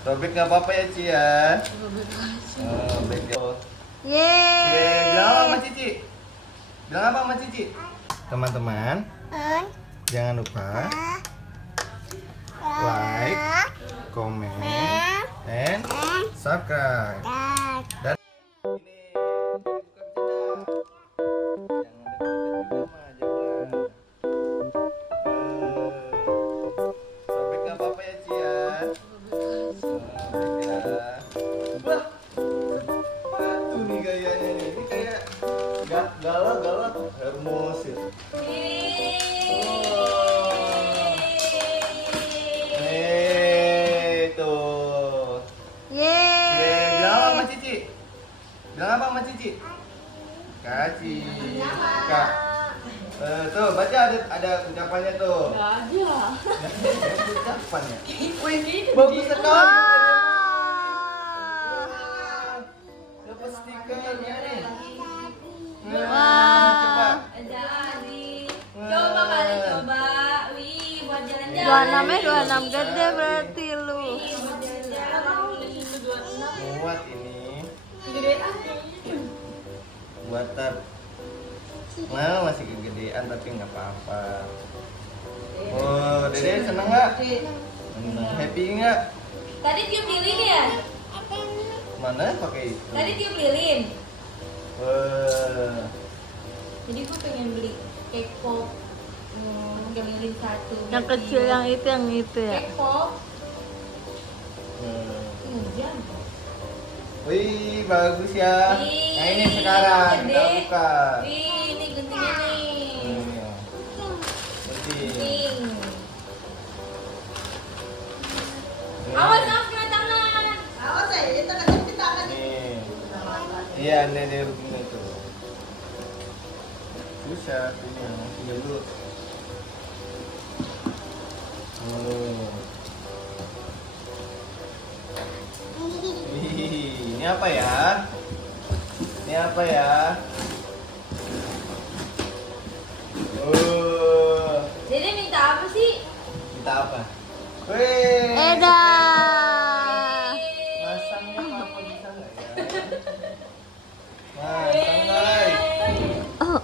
Robek nggak apa-apa ya Ci ya. Oh, baik ya. Yeay, bilang apa sama Cici? Bilang apa sama Cici? Teman-teman, jangan lupa like, comment, and subscribe. Dan ini bukan bercanda. Jangan deket-deket mama, jangan. Robek nggak apa-apa ya Ci ya. Baik ya. Wah, sepatu nih gayanya nih. Ini kayak galak-galak Hermos ya. Tuh. Bilang apa sama Cici? Bilang apa sama Cici? Kaci. Kak. Tuh, baca ada ucapannya tuh. Nggak ada. Ucapannya. Wih, Bagus sekali. Dapat stikernya nih. Coba. Jadi, coba kali coba. Wih, buat jalan-jalan. 26 gede berarti lu. Wih, buat jalan-jalan. Muat ini. Gedean apa? Buatan. Nah, masih kegedean tapi nggak apa-apa. Oh, Dede seneng nggak? Seneng. Happy nggak? Tadi tiup lilin ya? Mana pakai itu? Tadi tiup lilin. Wah. Jadi gue pengen beli cake pop. Pakai lilin satu. Yang kecil yang itu ya. Cake pop. Hmm. Hujan. Wih, bagus ya. Wih, Nah ini sekarang gede. kita buka. Wih, ini guntingnya nih. Penting. Gunting. Awas, awas kena tangan. Awas ya, itu kena tangan. Nih. Iya, nenek rukun itu. Susah ini, tinggal dulu. Oh. Wih, ini apa ya? Ini apa ya? Oh, Jadi minta apa sih? minta apa? Wih, Eda. masangnya apa bisa nggak ya? Masang guys. Oh,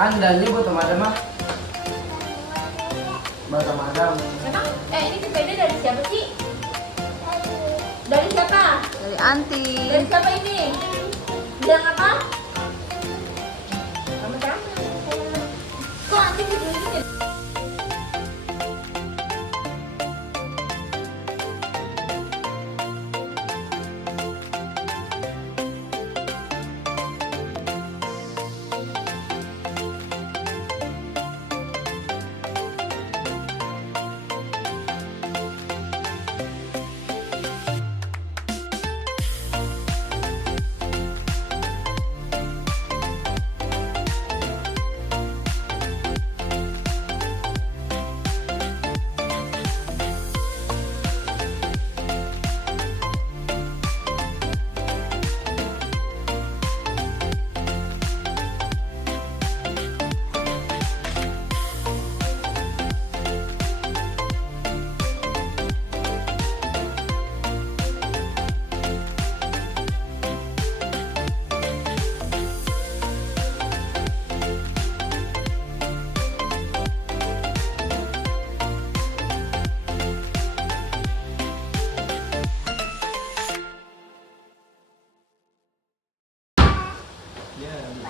Andalnya buat madam mah. Buat madam. Emang, ini sepeda dari siapa sih? Dari siapa? Dari anti. Dari siapa ini? Bilang apa? Kamu tahu? Kok anti begini?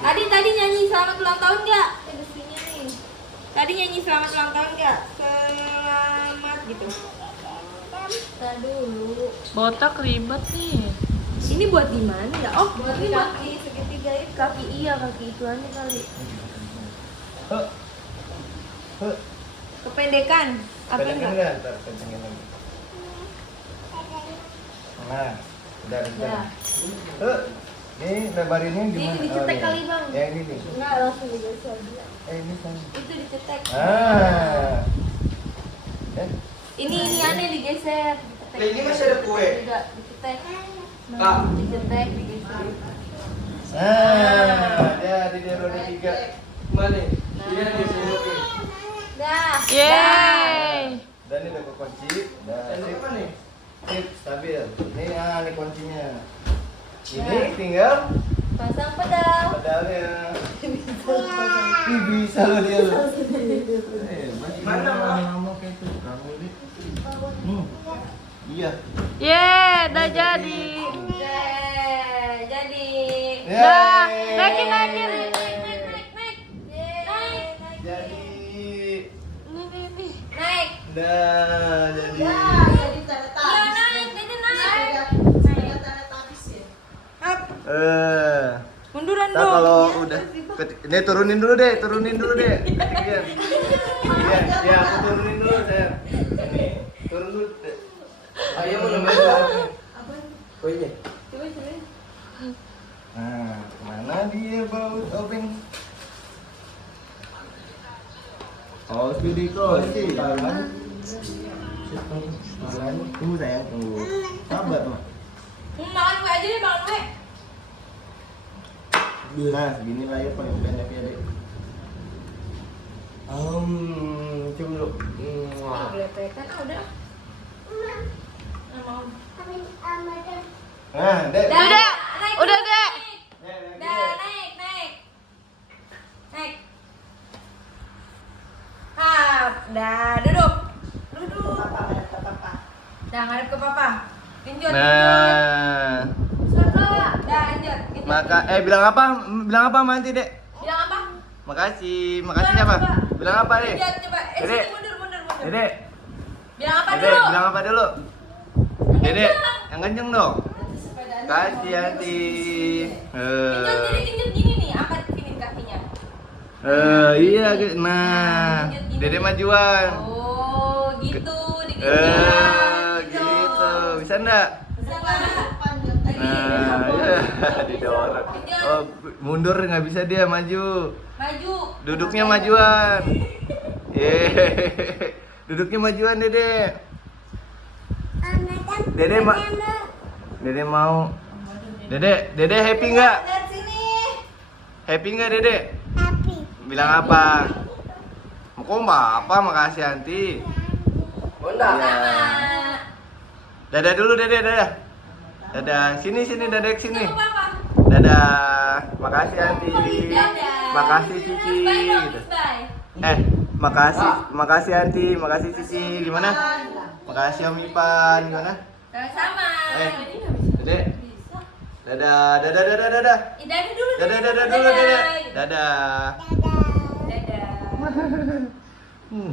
Tadi nyanyi selamat ulang tahun nggak? Tadi nyanyi selamat ulang tahun nggak? Selamat gitu. Kita dulu. Botak ribet nih. Ini buat di mana ya? Oh, buat di kaki segitiga itu. Kaki iya, kaki itu aja kali. Kependekan. Apa Pendeknya enggak? enggak? Ntar kencengin lagi. Nah, udah. Ya. Ini lebarinnya gimana? Ini dicetek iya. kali, Bang. Ya ini nih. Enggak, langsung digeser dia. Ini kan. Itu dicetek. Ini aneh digeser. Dicetek. Lah, ini masih ada kue. Tidak, dicetek. Kak. Dicetek, digeser. Ya di roda 3. Mana? Iya di sini. Dah. Yeay. Dan ini udah kekunci. Dah. Ini apa nih? Sip, stabil. Ini kuncinya. Ini tinggal Pasang pedal. pedalnya. Ih, bisa loh dia loh. Mana, Mak? Ngomong kayak itu. Kamu ini. Iya. Yeay, udah jadi. Jadi. Dah, Yeay. naikin. Naik. Jadi. Nih. Naik. Dah, jadi. Jadi tanda tangan. Iya, naik. Jadi naik. Up. Munduran Ntar dong. kalau udah ini turunin dulu deh. Ketikian. Iya, ya aku turunin dulu saya. Ini turun dulu. Deh. Ayo mau nambahin apa? Kuenya. Coba. Nah, mana dia baut obeng? Oh, studi kunci. Tunggu sayang, tunggu. Sabar, Mak. Makan gue aja deh, makan gue. Nah, segini layar paling pendek ya, Dek. Coba dulu. Belepekan, udah. Nggak mau. Nah, Dek. Udah, Dek. Naik. Dah, duduk. Dah, ngadep ke papa. Genjot. Nah, Dah, genjot. maka bilang apa nanti, Dek? Bilang apa? Makasih siapa? Bilang apa, Dek? Genjot, coba. Dede. Sini, mundur. Dede, Bilang apa Dede, dulu? bilang apa dulu? Yang Dede, kencang. yang kenceng dong. Kasih hati. Jadi genjot gini nih, angkat sini kakinya. Iya, nah, Dede majuan. Oh, gitu. Digenjot. Gitu. Bisa enggak? Bisa nggak? Nah, iya, didorong. Oh, mundur nggak bisa dia, maju. Maju. Duduknya majuan. Yeay. Duduknya majuan, Dede. Dede mau. Dede happy nggak? Lihat sini. Happy nggak, Dede? Bilang apa? Kok apa? Makasih, Anti. Bunda. Sama. Dadah dulu, Dede, dadah. Dadah, sini, Dadek sini. Sama papa. Dadah. Makasih, Anti. Dadah. makasih Cici gitu. Makasih Anti, makasih Cici. Gimana? Makasih Om Ipan, gimana? Sama-sama. Dede. Dadah, dadah, dadah, dadah. Dadah dulu. Dadah, dadah dulu, dadah. Dadah. Dadah. Hmm.